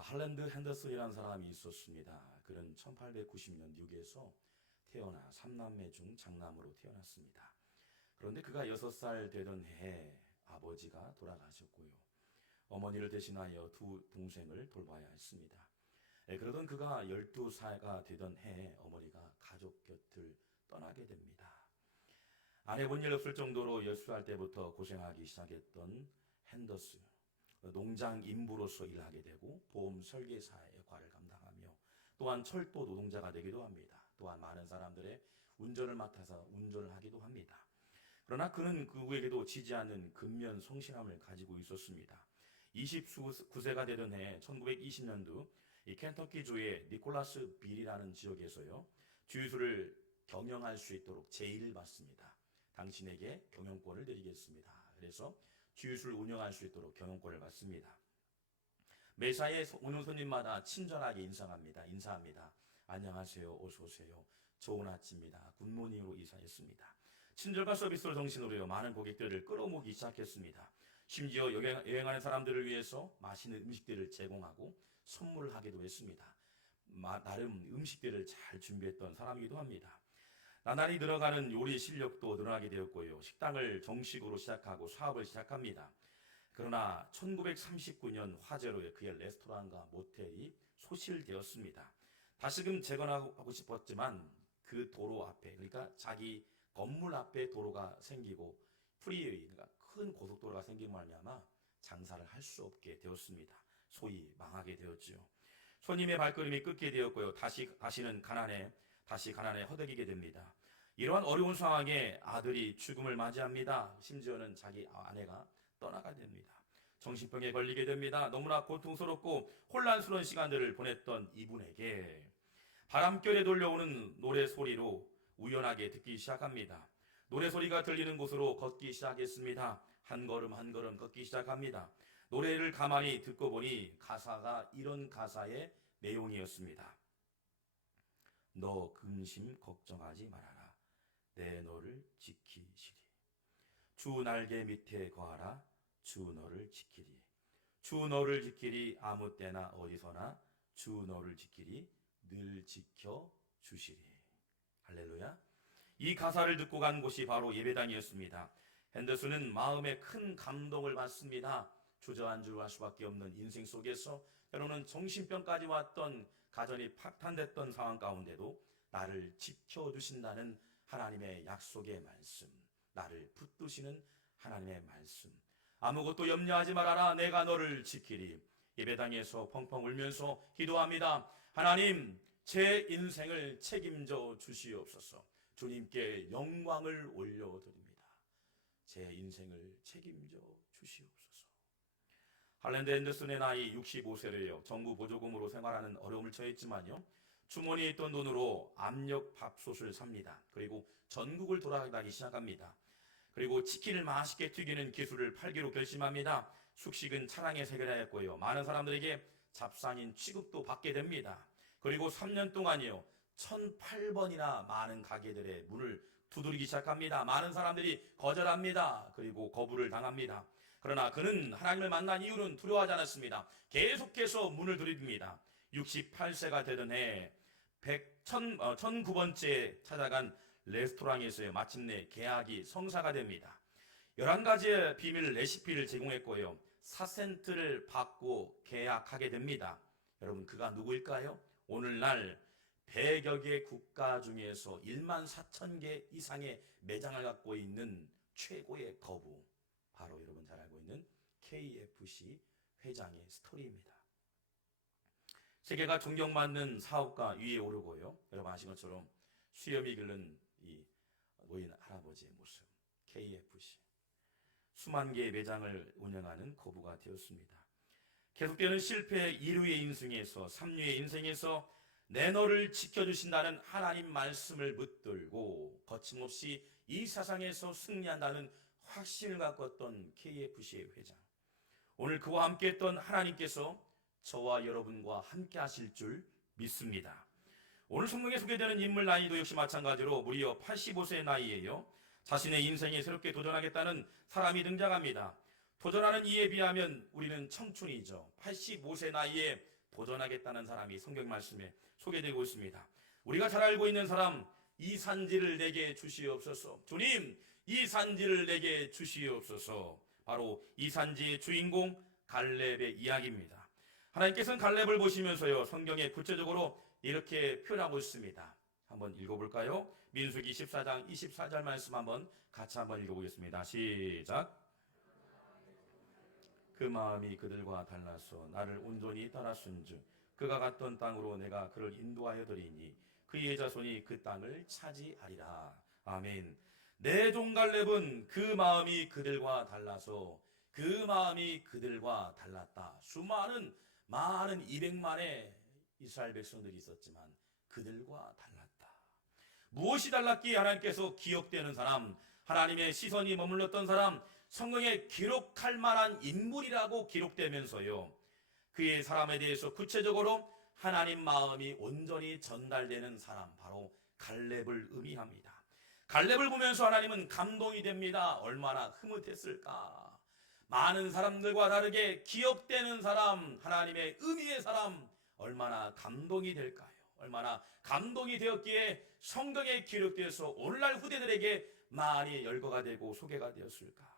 할랜드 핸더슨이라는 사람이 있었습니다. 그는 1890년 뉴욕에서 태어나 3남매 중 장남으로 태어났습니다. 그런데 그가 6살 되던 해에 아버지가 돌아가셨고요. 어머니를 대신하여 두 동생을 돌봐야 했습니다. 그러던 그가 12살가 되던 해에 어머니가 가족 곁을 떠나게 됩니다. 안 해본 일 없을 정도로 10살 때부터 고생하기 시작했던 핸더슨, 농장 인부로서 일하게 되고 보험 설계사의 역할을 감당하며 또한 철도 노동자가 되기도 합니다. 또한 많은 사람들의 운전을 맡아서 운전을 하기도 합니다. 그러나 그는 그 후에도 지지 않는 근면 성실함을 가지고 있었습니다. 29세가 되던 해 1920년도 이 켄터키주의 니콜라스 빌이라는 지역에서요, 주유소를 경영할 수 있도록 제의를 받습니다. 당신에게 경영권을 드리겠습니다. 그래서 주유소를 운영할 수 있도록 경영권을 받습니다. 매사에 오는 손님마다 친절하게 인사합니다. 안녕하세요. 어서 오세요. 좋은 아침입니다. 굿모닝으로 인사했습니다. 친절과 서비스로 정신으로요, 많은 고객들을 끌어모으기 시작했습니다. 심지어 여행하는 사람들을 위해서 맛있는 음식들을 제공하고 선물을 하기도 했습니다. 나름 음식들을 잘 준비했던 사람이기도 합니다. 나날이 늘어가는 요리 실력도 늘어나게 되었고요. 식당을 정식으로 시작하고 사업을 시작합니다. 그러나 1939년 화재로 그의 레스토랑과 모텔이 소실되었습니다. 다시금 재건하고 싶었지만 그 도로 앞에, 그러니까 자기 건물 앞에 도로가 생기고 프리웨이, 그러니까 큰 고속도로가 생긴 말미암아 장사를 할 수 없게 되었습니다. 소위 망하게 되었지요. 손님의 발걸음이 끊게 되었고요. 다시는 가난에 허덕이게 됩니다. 이러한 어려운 상황에 아들이 죽음을 맞이합니다. 심지어는 자기 아내가 떠나게 됩니다. 정신병에 걸리게 됩니다. 너무나 고통스럽고 혼란스러운 시간들을 보냈던 이분에게 바람결에 돌려오는 노래 소리로 우연하게 듣기 시작합니다. 노래 소리가 들리는 곳으로 걷기 시작했습니다. 한 걸음 한 걸음 걷기 시작합니다. 노래를 가만히 듣고 보니 가사가 이런 가사의 내용이었습니다. 너 근심 걱정하지 말아라. 내 너를 지키시리. 주 날개 밑에 거하라. 주 너를 지키리. 주 너를 지키리. 아무 때나 어디서나 주 너를 지키리. 늘 지켜주시리. 할렐루야. 이 가사를 듣고 간 곳이 바로 예배당이었습니다. 핸더슨은 마음에 큰 감동을 받습니다. 주저앉을 수밖에 없는 인생 속에서 때로는 정신병까지 왔던 가정이 파탄됐던 상황 가운데도 나를 지켜주신다는 하나님의 약속의 말씀, 나를 붙드시는 하나님의 말씀, 아무것도 염려하지 말아라. 내가 너를 지키리. 예배당에서 펑펑 울면서 기도합니다. 하나님, 제 인생을 책임져 주시옵소서. 주님께 영광을 올려드립니다. 제 인생을 책임져 주시옵소서. 할랜드 핸더슨의 나이 65세래요. 정부 보조금으로 생활하는 어려움을 처했지만요, 주머니에 있던 돈으로 압력 밥솥을 삽니다. 그리고 전국을 돌아다니기 시작합니다. 그리고 치킨을 맛있게 튀기는 기술을 팔기로 결심합니다. 숙식은 차량에 해결하였고요. 많은 사람들에게 잡상인 취급도 받게 됩니다. 그리고 3년 동안이요, 1008번이나 많은 가게들의 문을 두드리기 시작합니다. 많은 사람들이 거절합니다. 그리고 거부를 당합니다. 그러나 그는 하나님을 만난 이유는 두려워하지 않았습니다. 계속해서 문을 두드립니다. 68세가 되던 해 1009번째 찾아간 레스토랑에서요, 마침내 계약이 성사가 됩니다. 11가지의 비밀 레시피를 제공했고요, 4센트를 받고 계약하게 됩니다. 여러분, 그가 누구일까요? 오늘날 100여 개 국가 중에서 1만 4천 개 이상의 매장을 갖고 있는 최고의 거부, 바로 여러분 잘 알고 있는 KFC 회장의 스토리입니다. 세계가 존경받는 사업가 위에 오르고요, 여러분 아시는 것처럼 수염이 긁는 이 노인 할아버지의 모습, KFC. 수만 개의 매장을 운영하는 거부가 되었습니다. 계속되는 실패, 2루의 인생에서 3루의 인생에서 내 너를 지켜주신다는 하나님 말씀을 붙들고 거침없이 이 세상에서 승리한다는 확신을 갖고 던 KFC의 회장. 오늘 그와 함께 했던 하나님께서 저와 여러분과 함께 하실 줄 믿습니다. 오늘 성경에 소개되는 인물 나이도 역시 마찬가지로 무려 85세의 나이에요, 자신의 인생에 새롭게 도전하겠다는 사람이 등장합니다. 도전하는 이에 비하면 우리는 청춘이죠. 85세 나이에 도전하겠다는 사람이 성경 말씀에 소개되고 있습니다. 우리가 잘 알고 있는 사람, 이 산지를 내게 주시옵소서. 주님, 이 산지를 내게 주시옵소서. 바로 이 산지의 주인공 갈렙의 이야기입니다. 하나님께서는 갈렙을 보시면서요, 성경에 구체적으로 이렇게 표현하고 있습니다. 한번 읽어볼까요? 민수기 14장 24절 말씀 같이 한번 읽어보겠습니다. 시작. 그 마음이 그들과 달라서 나를 온전히 따랐은즉 그가 갔던 땅으로 내가 그를 인도하여 드리니 그의 자손이 그 땅을 차지하리라. 아멘. 내 종 갈렙은 그 마음이 그들과 달라서 그 마음이 그들과 달랐다. 수많은 200만의 이스라엘 백성들이 있었지만 그들과 달랐다. 무엇이 달랐기에 하나님께서 기억되는 사람, 하나님의 시선이 머물렀던 사람, 성경에 기록할 만한 인물이라고 기록되면서요, 그의 사람에 대해서 구체적으로 하나님 마음이 온전히 전달되는 사람, 바로 갈렙을 의미합니다. 갈렙을 보면서 하나님은 감동이 됩니다. 얼마나 흐뭇했을까. 많은 사람들과 다르게 기억되는 사람, 하나님의 의미의 사람, 얼마나 감동이 될까요? 얼마나 감동이 되었기에 성경에 기록되어서 오늘날 후대들에게 많이 열거가 되고 소개가 되었을까?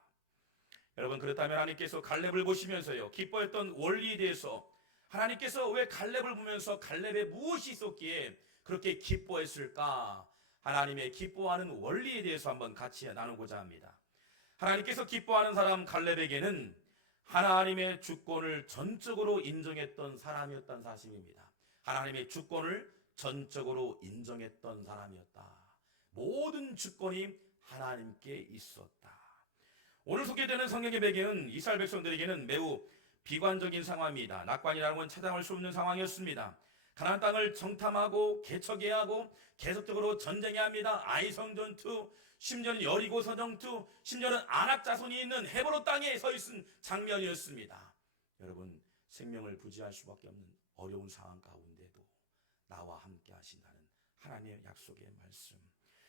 여러분, 그렇다면 하나님께서 갈렙을 보시면서요, 기뻐했던 원리에 대해서, 하나님께서 왜 갈렙을 보면서 갈렙에 무엇이 있었기에 그렇게 기뻐했을까? 하나님의 기뻐하는 원리에 대해서 한번 같이 나누고자 합니다. 하나님께서 기뻐하는 사람 갈렙에게는 하나님의 주권을 전적으로 인정했던 사람이었다는 사실입니다. 하나님의 주권을 전적으로 인정했던 사람이었다. 모든 주권이 하나님께 있었다. 오늘 소개되는 성경의 배경은 이스라엘 백성들에게는 매우 비관적인 상황입니다. 낙관이라는 건 찾아올 수 없는 상황이었습니다. 가나안 땅을 정탐하고 개척해야 하고 계속적으로 전쟁해야 합니다. 아이성 전투, 심지어는 여리고 전투, 심지어는 아낙 자손이 있는 헤브론 땅에 서 있은 장면이었습니다. 여러분, 생명을 부지할 수밖에 없는 어려운 상황 가운데도 나와 함께 하신다는 하나님의 약속의 말씀.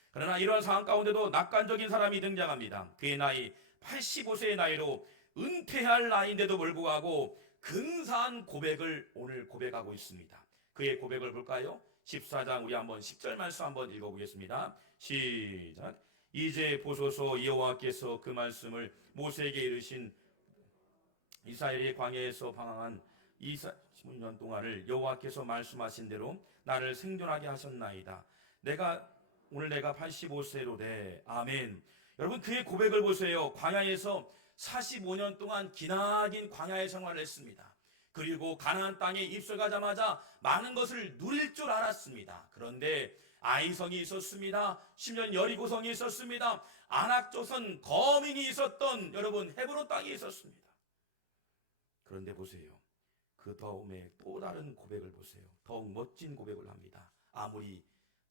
그러나 이러한 상황 가운데도 낙관적인 사람이 등장합니다. 그의 나이 85세의 나이로 은퇴할 나이인데도 불구하고 근사한 고백을 오늘 고백하고 있습니다. 그의 고백을 볼까요? 14장 우리 한번 10절 말씀 한번 읽어보겠습니다. 시작. 이제 보소서, 여호와께서 그 말씀을 모세에게 이르신 이스라엘의 광야에서 방황한 15년 동안을 여호와께서 말씀하신 대로 나를 생존하게 하셨나이다. 오늘 내가 85세로 돼. 아멘. 여러분, 그의 고백을 보세요. 광야에서 45년 동안 기나긴 광야의 생활을 했습니다. 그리고 가나안 땅에 입성하자마자 많은 것을 누릴 줄 알았습니다. 그런데 아이성이 있었습니다. 심지어 여리고성이 있었습니다. 아낙조선 거민이 있었던 여러분 헤브론 땅이 있었습니다. 그런데 보세요. 그 다음에 또 다른 고백을 보세요. 더욱 멋진 고백을 합니다. 아무리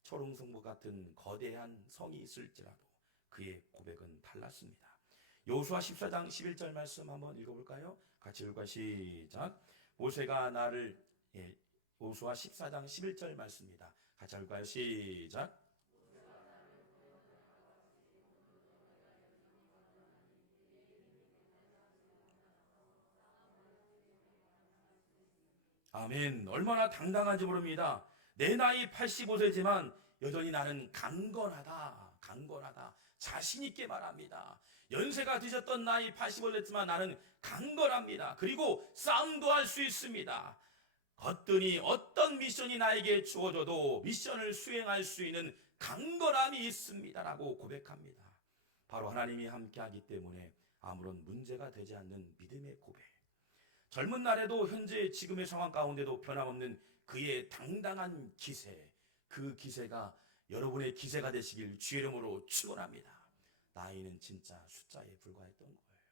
초롱성부 같은 거대한 성이 있을지라도 그의 고백은 달랐습니다. 여호수아 14장 11절 말씀 한번 읽어볼까요? 같이 읽을까요? 시작. 모세가 나를, 여호수아 14장 11절 말씀입니다. 같이 읽을까요? 시작. 아멘. 얼마나 당당한지 모릅니다. 내 나이 85세지만 여전히 나는 강건하다. 자신 있게 말합니다. 연세가 드셨던 나이 85세지만 나는 강건합니다. 그리고 싸움도 할 수 있습니다. 거뜬히 어떤 미션이 나에게 주어져도 미션을 수행할 수 있는 강건함이 있습니다라고 고백합니다. 바로 하나님이 함께하기 때문에 아무런 문제가 되지 않는 믿음의 고백. 젊은 날에도 현재 지금의 상황 가운데도 변함없는 그의 당당한 기세, 그 기세가 여러분의 기세가 되시길 주의 이름으로 축원합니다. 나이는 진짜 숫자에 불과했던 거예요.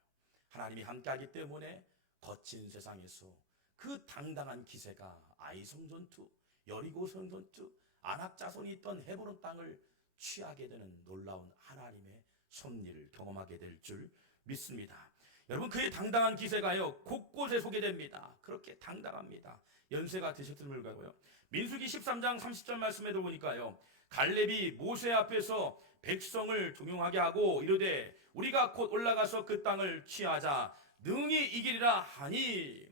하나님이 함께하기 때문에 거친 세상에서 그 당당한 기세가 아이성 전투, 여리고성 전투, 아낙 자손이 있던 헤브론 땅을 취하게 되는 놀라운 하나님의 섭리를 경험하게 될 줄 믿습니다. 여러분, 그의 당당한 기세가요 곳곳에 소개됩니다. 그렇게 당당합니다. 연세가 드셨음을 가고요. 민수기 13장 30절 말씀에도 보니까요, 갈렙이 모세 앞에서 백성을 종용하게 하고 이르되 우리가 곧 올라가서 그 땅을 취하자 능히 이기리라 하니,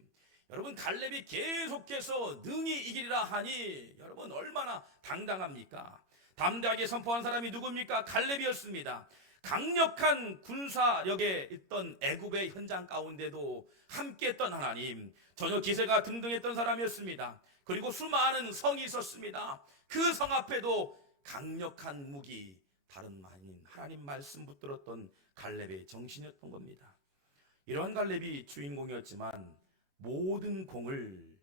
여러분 갈렙이 계속해서 능히 이기리라 하니 여러분 얼마나 당당합니까? 담대하게 선포한 사람이 누굽니까? 갈렙이었습니다. 강력한 군사력에 있던 애굽의 현장 가운데도 함께했던 하나님, 전혀 기세가 등등했던 사람이었습니다. 그리고 수많은 성이 있었습니다. 그 성 앞에도 강력한 무기, 다름 아닌 하나님 말씀 붙들었던 갈렙의 정신이었던 겁니다. 이러한 갈렙이 주인공이었지만 모든 공을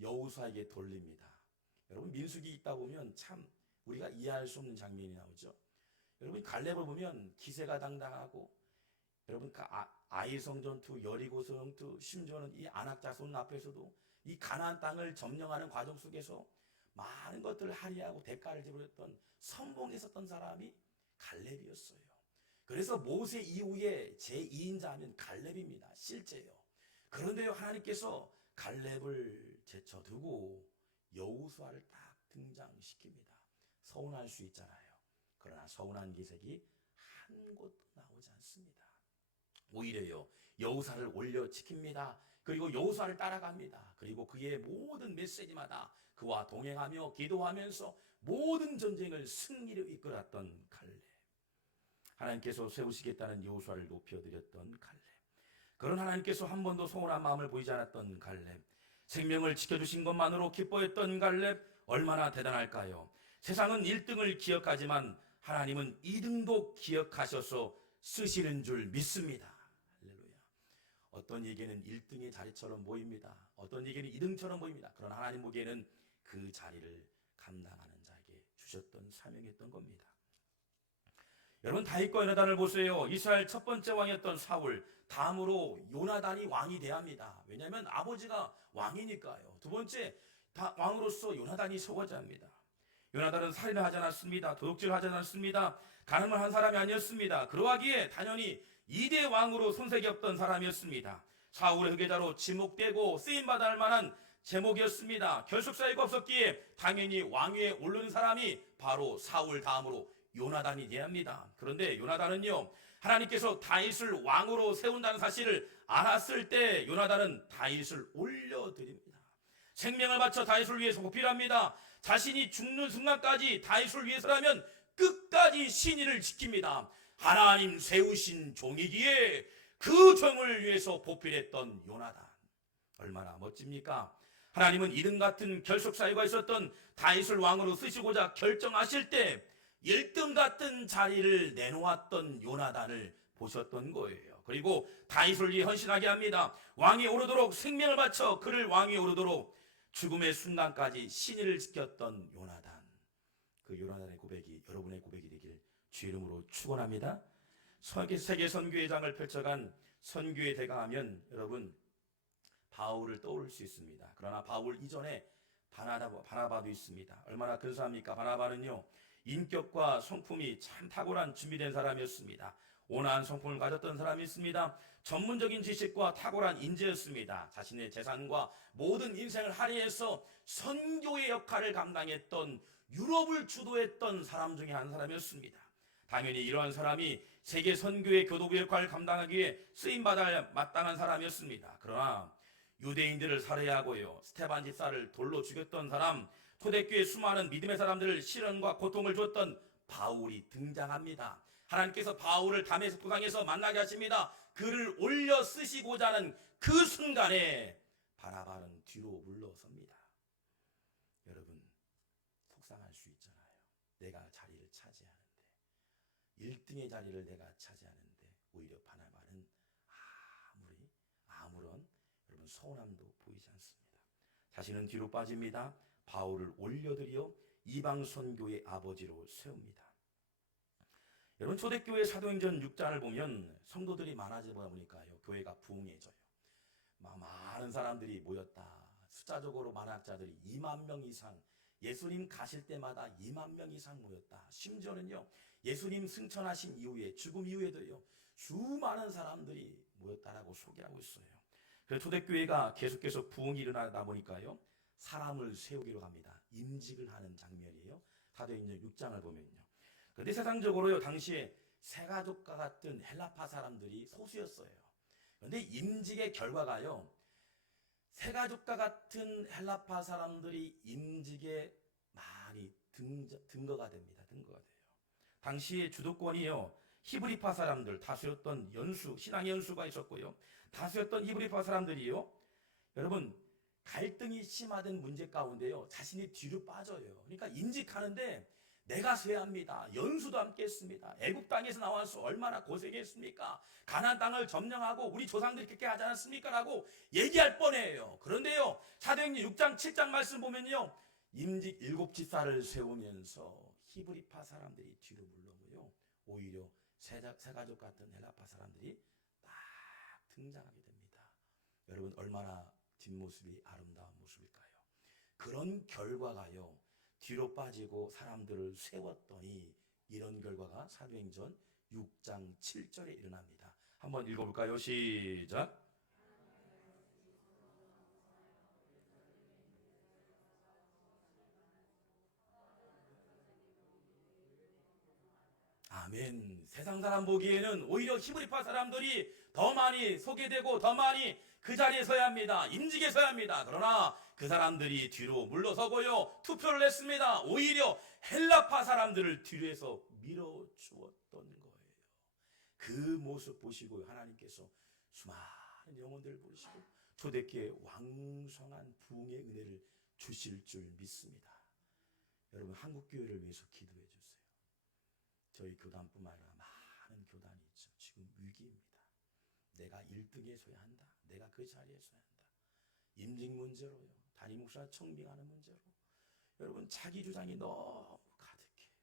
여호수아에게 돌립니다. 여러분 민수기 있다 보면 참 우리가 이해할 수 없는 장면이 나오죠. 여러분 갈렙을 보면 기세가 당당하고, 여러분 아이성 전투, 여리고 전투, 심지어는 이 아낙 자손 앞에서도 이 가나안 땅을 점령하는 과정 속에서 많은 것들을 할애하고 대가를 지불했던 선봉했었던 사람이 갈렙이었어요. 그래서 모세 이후에 제2인자 하면 갈렙입니다. 실제요. 그런데요, 하나님께서 갈렙을 제쳐두고 여호수아를 딱 등장시킵니다. 서운할 수 있잖아요. 그러나 서운한 기색이 한 곳도 나오지 않습니다. 오히려요, 여호수아를 올려치킵니다. 그리고 여호수아를 따라갑니다. 그리고 그의 모든 메시지마다 그와 동행하며 기도하면서 모든 전쟁을 승리로 이끌었던 갈렙. 하나님께서 세우시겠다는 여호수아를 높여드렸던 갈렙. 그런 하나님께서 한 번도 서운한 마음을 보이지 않았던 갈렙. 생명을 지켜주신 것만으로 기뻐했던 갈렙. 얼마나 대단할까요? 세상은 1등을 기억하지만 하나님은 2등도 기억하셔서 쓰시는 줄 믿습니다. 할렐루야. 어떤 얘기는 1등의 자리처럼 보입니다. 어떤 얘기는 2등처럼 보입니다. 그러나 하나님 보기에는 그 자리를 감당하는 자에게 주셨던 사명이었던 겁니다. 여러분 다윗과 요나단을 보세요. 이스라엘 첫 번째 왕이었던 사울, 다음으로 요나단이 왕이 돼야 합니다. 왜냐하면 아버지가 왕이니까요. 두 번째 왕으로서 요나단이 세워져야 합니다. 요나단은 살인을 하지 않았습니다. 도둑질을 하지 않았습니다. 간음을 한 사람이 아니었습니다. 그러하기에 당연히 2대 왕으로 손색이 없던 사람이었습니다. 사울의 후계자로 지목되고 쓰임받아 할 만한 제목이었습니다. 결속 사유가 없었기에 당연히 왕위에 오르는 사람이 바로 사울 다음으로 요나단이 돼야 합니다. 그런데 요나단은요, 하나님께서 다윗을 왕으로 세운다는 사실을 알았을 때 요나단은 다윗을 올려드립니다. 생명을 바쳐 다윗을 위해서 보필합니다. 자신이 죽는 순간까지 다윗을 위해서라면 끝까지 신의를 지킵니다. 하나님 세우신 종이기에 그 종을 위해서 보필했던 요나단. 얼마나 멋집니까? 하나님은 이등 같은 결속 사유가 있었던 다윗을 왕으로 쓰시고자 결정하실 때 1등 같은 자리를 내놓았던 요나단을 보셨던 거예요. 그리고 다윗을 위해 헌신하게 합니다. 왕이 오르도록 생명을 바쳐 그를 왕이 오르도록 죽음의 순간까지 신의를 지켰던 요나단. 그 요나단의 고백이 여러분의 고백이 되길 주 이름으로 축원합니다. 세계 선교의 장을 펼쳐간 선교의 대가 하면 여러분 바울을 떠올릴 수 있습니다. 그러나 바울 이전에 바나바도 있습니다. 얼마나 근사합니까? 바나바는요, 인격과 성품이 참 탁월한 준비된 사람이었습니다. 온화한 성품을 가졌던 사람이 있습니다. 전문적인 지식과 탁월한 인재였습니다. 자신의 재산과 모든 인생을 할애해서 선교의 역할을 감당했던, 유럽을 주도했던 사람 중에 한 사람이었습니다. 당연히 이러한 사람이 세계 선교의 교도부 역할을 감당하기 위해 쓰임받아 마땅한 사람이었습니다. 그러나 유대인들을 살해하고요, 스테반 집사를 돌로 죽였던 사람, 초대교회 수많은 믿음의 사람들을 시련과 고통을 줬던 바울이 등장합니다. 하나님께서 바울을 다메섹 도상에서 만나게 하십니다. 그를 올려 쓰시고자 하는 그 순간에 바나바는 뒤로 물러섭니다. 여러분 속상할 수 있잖아요. 내가 자리를 차지하는데, 1등의 자리를 내가 차지하는데 오히려 바나바는 아무런 여러분 서운함도 보이지 않습니다. 자신은 뒤로 빠집니다. 바울을 올려드려 이방 선교의 아버지로 세웁니다. 여러분 초대교회 사도행전 6장을 보면 성도들이 많아지다 보니까요, 교회가 부흥해져요. 많은 사람들이 모였다. 숫자적으로 만학자들이 2만 명 이상, 예수님 가실 때마다 2만 명 이상 모였다. 심지어는요, 예수님 승천하신 이후에, 죽음 이후에도요, 수많은 사람들이 모였다라고 소개하고 있어요. 그래서 초대교회가 계속해서 부흥이 일어나다 보니까요, 사람을 세우기로 합니다. 임직을 하는 장면이에요. 사도행전 6장을 보면요. 그런데 세상적으로요, 당시에 세가족과 같은 헬라파 사람들이 소수였어요. 그런데 임직의 결과가요, 세가족과 같은 헬라파 사람들이 임직에 많이 등거가 됩니다. 등거가 돼요. 당시의 주도권이요, 히브리파 사람들 다수였던 신앙의 연수가 있었고요. 다수였던 히브리파 사람들이요, 여러분, 갈등이 심화된 문제 가운데요, 자신이 뒤로 빠져요. 그러니까 임직하는데 내가 서야 합니다. 연수도 함께 했습니다. 애국 땅에서 나와서 얼마나 고생했습니까? 가나안 땅을 점령하고 우리 조상들이 그렇게 하지 않았습니까? 라고 얘기할 뻔해요. 그런데요, 사도행전 6장 7장 말씀 보면요, 임직 7지파를 세우면서 히브리파 사람들이 뒤로 물러고요, 오히려 세가족 같은 헬라파 사람들이 딱 등장하게 됩니다. 여러분, 얼마나 뒷모습이 아름다운 모습일까요? 그런 결과가요, 뒤로 빠지고 사람들을 세웠더니 이런 결과가 사도행전 6장 7절에 일어납니다. 한번 읽어볼까요? 시작. 아멘. 세상 사람 보기에는 오히려 히브리파 사람들이 더 많이 소개되고 더 많이 그 자리에 서야 합니다. 임직에 서야 합니다. 그러나 그 사람들이 뒤로 물러서고요, 투표를 했습니다. 오히려 헬라파 사람들을 뒤로해서 밀어주었던 거예요. 그 모습 보시고 하나님께서 수많은 영혼들을 부르시고 초대교회 왕성한 부흥의 은혜를 주실 줄 믿습니다. 여러분, 한국교회를 위해서 기도해 주세요. 저희 교단뿐만 아니라 많은 교단이 있죠. 지금 위기입니다. 내가 1등에 서야 한다. 내가 그 자리에 서야 한다. 임직 문제로요, 담임 목사 청빙하는 문제로 여러분, 자기 주장이 너무 가득해요.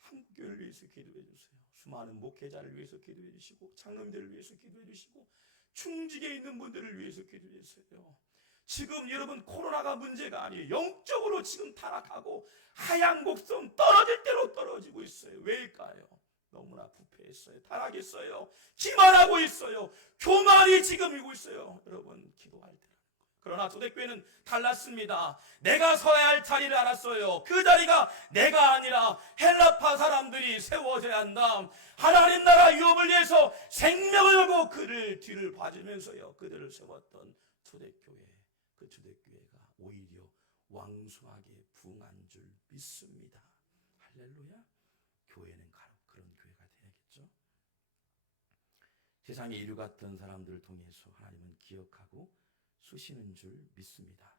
한국교회를 위해서 기도해 주세요. 수많은 목회자를 위해서 기도해 주시고 장로님들을 위해서 기도해 주시고 충직에 있는 분들을 위해서 기도해 주세요. 지금 여러분, 코로나가 문제가 아니에요. 영적으로 지금 타락하고 하향 곡선 떨어질 대로 떨어지고 있어요. 왜일까요? 너무나 부패했어요. 타락했어요. 기만하고 있어요. 교만이 지금 이고 있어요. 여러분, 기도할 때라는 거예요. 그러나 초대교회는 달랐습니다. 내가 서야 할 자리를 알았어요. 그 자리가 내가 아니라 헬라파 사람들이 세워져야 한다. 하나님 나라 유업을 위해서 생명을 걸고 그를 뒤를 봐주면서요, 그들을 세웠던 초대교회, 그 초대교회가 오히려 왕성하게 부흥한 줄 믿습니다. 할렐루야. 교회는 그런 교회가 돼야겠죠. 세상의 이류 같은 사람들을 통해서 하나님은 기억하고 쓰시는 줄 믿습니다.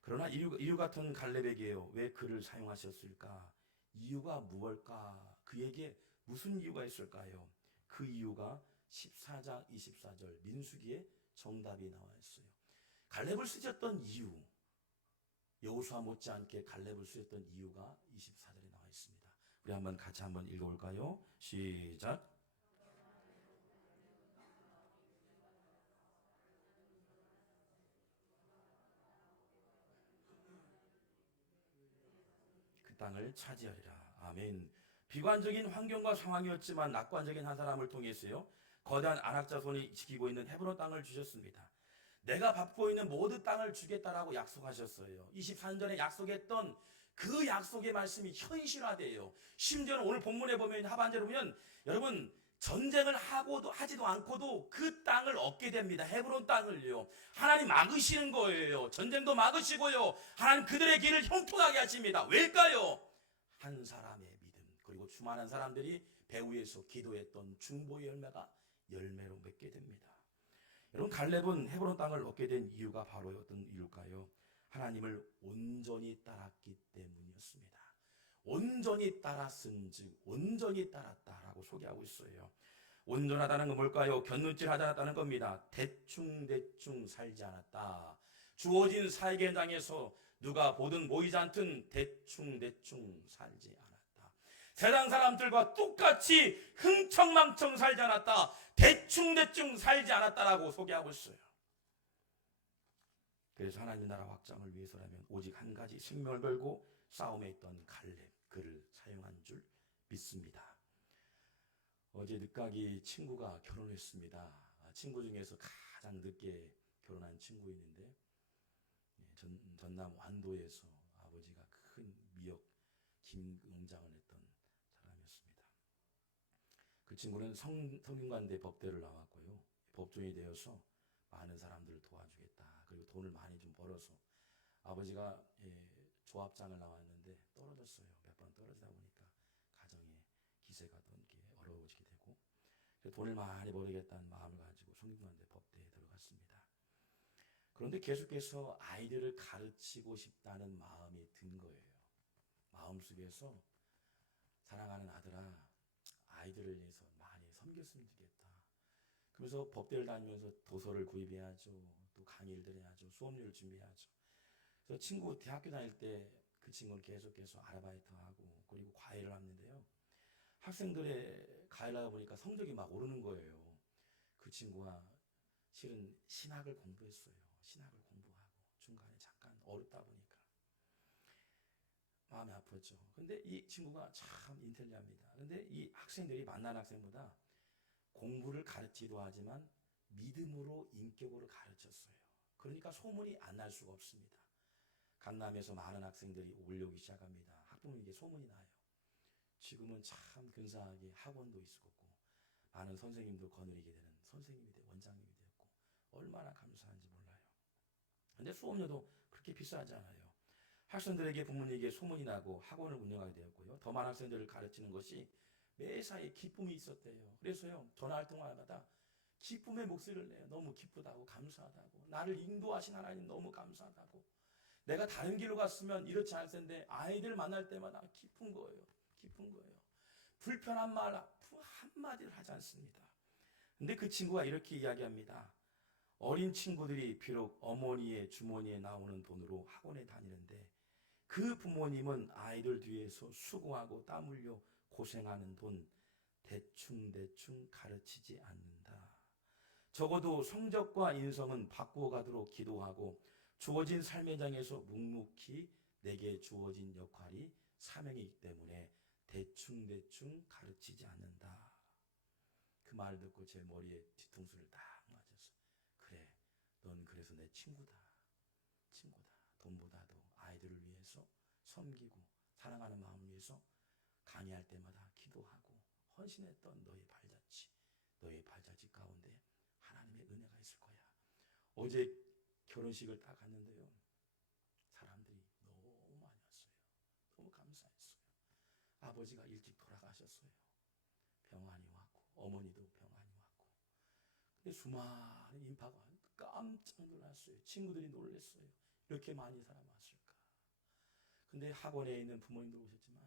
그러나 이류 같은 갈렙에게요, 왜 그를 사용하셨을까? 이유가 무엇일까? 그에게 무슨 이유가 있을까요? 그 이유가 14장 24절 민수기에 정답이 나와 있어요. 갈렙을 쓰셨던 이유, 여호수아 못지않게 갈렙을 쓰셨던 이유가 24절에 나와 있습니다. 우리 한번 같이 한번 읽어볼까요? 시작. 그 땅을 차지하리라. 아멘. 비관적인 환경과 상황이었지만 낙관적인 한 사람을 통해서요, 거대한 안악 자손이 지키고 있는 헤브론 땅을 주셨습니다. 내가 밟고 있는 모든 땅을 주겠다라고 약속하셨어요. 24년 전에 약속했던 그 약속의 말씀이 현실화돼요. 심지어는 오늘 본문에 보면, 하반절에 보면 여러분, 전쟁을 하지도 않고도 그 땅을 얻게 됩니다. 헤브론 땅을요. 하나님 막으시는 거예요. 전쟁도 막으시고요, 하나님 그들의 길을 형통하게 하십니다. 왜일까요? 한 사람의 믿음, 그리고 수많은 사람들이 배후에서 기도했던 중보의 열매가 열매로 맺게 됩니다. 여러분, 갈렙은 헤브론 땅을 얻게 된 이유가 바로 어떤 이유일까요? 하나님을 온전히 따랐기 때문이었습니다. 온전히 따랐은즉 온전히 따랐다라고 소개하고 있어요. 온전하다는 건 뭘까요? 곁눈질하지 않았다는 겁니다. 대충 살지 않았다. 주어진 사역의 현장에서 누가 보든 보이지 않든 대충 살지 않았다. 세상 사람들과 똑같이 흥청망청 살지 않았다. 대충 살지 않았다라고 소개하고 있어요. 그래서 하나님 나라 확장을 위해서라면 오직 한 가지, 생명을 걸고 싸움에 있던 갈렙, 그를 사용한 줄 믿습니다. 어제 늦가기 친구가 결혼했습니다. 친구 중에서 가장 늦게 결혼한 친구 있는데, 전남 완도에서 아버지가 큰 미역 김농장을 했던 사람이었습니다. 그 친구는 성균관대 법대를 나왔고요, 법조인이 되어서 많은 사람들을 도와주겠다. 그리고 돈을 많이 좀 벌어서 아버지가 조합장을 나왔는데 떨어졌어요. 몇 번 떨어지다 보니까 가정의 기세가 더 이렇게 어려워지게 되고 돈을 많이 벌겠다는 마음을 가지고 성균관대 법대에 들어갔습니다. 그런데 계속해서 아이들을 가르치고 싶다는 마음이 든 거예요. 마음속에서 사랑하는 아들아, 아이들을 위해서 많이 섬겼으면 좋겠다. 그래서 법대를 다니면서 도서를 구입해야죠. 또 강의를 들어야죠. 수업료를 준비해야죠. 그래서 친구 대학교 다닐 때 그 친구는 계속해서 아르바이트하고 그리고 과외를 하는데요. 학생들의 과외를 하다 보니까 성적이 막 오르는 거예요. 그 친구가 실은 신학을 공부했어요. 신학을 공부하고 중간에 잠깐 어렵다 보니까 마음이 아팠죠. 근데 이 친구가 참 인텔리합니다. 근데 이 학생들이 만난 학생보다 공부를 가르치기도 하지만 믿음으로 인격으로 가르쳤어요. 그러니까 소문이 안 날 수가 없습니다. 강남에서 많은 학생들이 올려오기 시작합니다. 학부모에게 소문이 나요. 지금은 참 근사하게 학원도 있었고 많은 선생님도 거느리게 되는 선생님이 되고 원장님이 되었고 얼마나 감사한지 몰라요. 근데 수업료도 그렇게 비싸지 않아요. 학생들에게 부모님에게 소문이 나고 학원을 운영하게 되었고요. 더 많은 학생들을 가르치는 것이 매사에 기쁨이 있었대요. 그래서요, 전화할 때마다 기쁨의 목소리를 내요. 너무 기쁘다고, 감사하다고, 나를 인도하신 하나님 너무 감사하다고, 내가 다른 길로 갔으면 이렇지 않을 텐데 아이들 만날 때마다 기쁜 거예요. 기쁜 거예요. 불편한 말 한마디를 하지 않습니다. 근데 그 친구가 이렇게 이야기합니다. 어린 친구들이 비록 어머니의 주머니에 나오는 돈으로 학원에 다니는데 그 부모님은 아이들 뒤에서 수고하고 땀 흘려 고생하는 돈 대충 가르치지 않는다. 적어도 성적과 인성은 바꾸어 가도록 기도하고 주어진 삶의 장에서 묵묵히 내게 주어진 역할이 사명이기 때문에 대충 가르치지 않는다. 그 말을 듣고 제 머리에 뒤통수를 딱 맞았어. 그래, 넌 그래서 내 친구다. 돈보다도 아이들을 위해서 섬기고 사랑하는 마음을 위해서 강의할 때마다 기도하고 헌신했던 너의 발자취 가운데 하나님의 은혜가 있을 거야. 어제 결혼식을 딱 갔는데요. 사람들이 너무 많이 왔어요. 너무 감사했어요. 아버지가 일찍 돌아가셨어요. 병환이 왔고 어머니도 병환이 왔고. 근데 수많은 인파가 깜짝 놀랐어요. 친구들이 놀랐어요. 이렇게 많이 사람 왔을까. 근데 학원에 있는 부모님도 오셨지만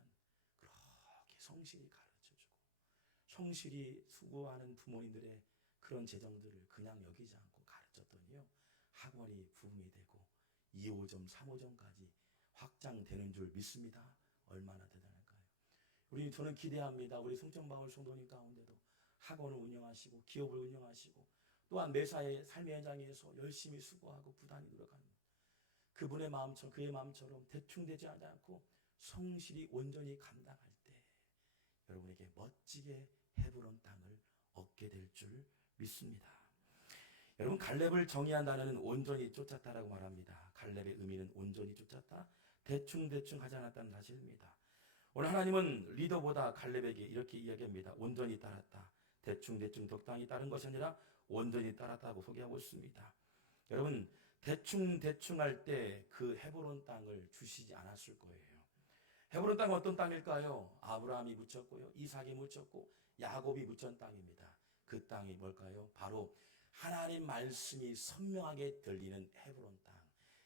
그렇게 성실히 가르쳐주고 성실히 수고하는 부모님들의 그런 재정들을 그냥 여기지 않고 가르쳤더니요. 학원이 부흥이 되고 2호점, 3호점까지 확장되는 줄 믿습니다. 얼마나 대단할까요? 저는 기대합니다. 우리 송천마을 성도님 가운데도 학원을 운영하시고 기업을 운영하시고 또한 매사의 삶의 현장에서 열심히 수고하고 부단히 노력하는 그분의 마음처럼 그의 마음처럼 대충되지 않고 성실히 온전히 감당할 때 여러분에게 멋지게 헤브론 땅을 얻게 될 줄 믿습니다. 여러분 갈렙을 정의한 단어는 온전히 쫓았다라고 말합니다. 갈렙의 의미는 온전히 쫓았다, 대충 하지 않았다는 사실입니다. 오늘 하나님은 리더보다 갈렙에게 이렇게 이야기합니다. 온전히 따랐다. 대충 적당히 따른 것이 아니라 온전히 따랐다고 소개하고 있습니다. 여러분 대충 할 때 그 헤브론 땅을 주시지 않았을 거예요. 헤브론 땅은 어떤 땅일까요? 아브라함이 묻혔고요. 이삭이 묻혔고 야곱이 묻힌 땅입니다. 그 땅이 뭘까요? 바로 하나님 말씀이 선명하게 들리는 헤브론 땅.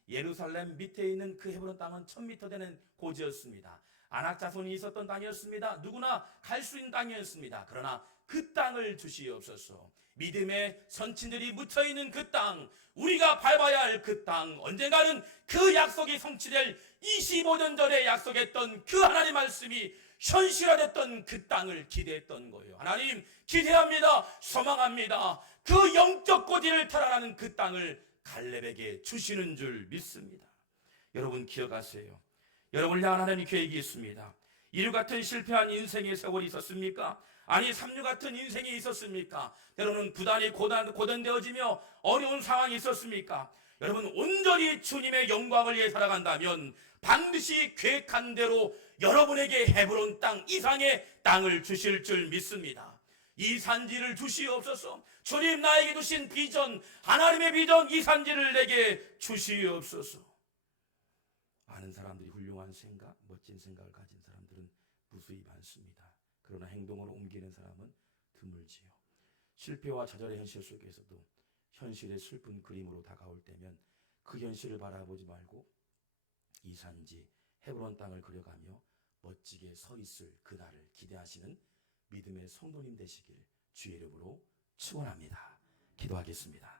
예루살렘 밑에 있는 그 헤브론 땅은 1000m 되는 고지였습니다. 아낙 자손이 있었던 땅이었습니다. 누구나 갈 수 있는 땅이었습니다. 그러나 그 땅을 주시옵소서. 믿음의 선친들이 묻혀있는 그 땅, 우리가 밟아야 할 그 땅, 언젠가는 그 약속이 성취될 25년 전에 약속했던 그 하나님 말씀이 현실화됐던 그 땅을 기대했던 거예요. 하나님 기대합니다. 소망합니다. 그 영적 고지를 탈환하는 그 땅을 갈렙에게 주시는 줄 믿습니다. 여러분 기억하세요. 여러분을 향한 하나님 계획이 있습니다. 이류 같은 실패한 인생의 세월이 있었습니까? 아니 삼류 같은 인생이 있었습니까? 때로는 부단히 고단되어지며 어려운 상황이 있었습니까? 여러분 온전히 주님의 영광을 위해 살아간다면 반드시 계획한 대로 여러분에게 헤브론 땅 이상의 땅을 주실 줄 믿습니다. 이 산지를 주시옵소서. 주님, 나에게 주신 비전, 하나님의 비전, 이 산지를 내게 주시옵소서. 많은 사람들이 훌륭한 생각, 멋진 생각을 가진 사람들은 무수히 많습니다. 그러나 행동으로 옮기는 사람은 드물지요. 실패와 좌절의 현실 속에서도 현실의 슬픈 그림으로 다가올 때면 그 현실을 바라보지 말고 이 산지 헤브론 땅을 그려가며 멋지게 서 있을 그날을 기대하시는 믿음의 성도님 되시길 주의 이름으로 축원합니다. 기도하겠습니다.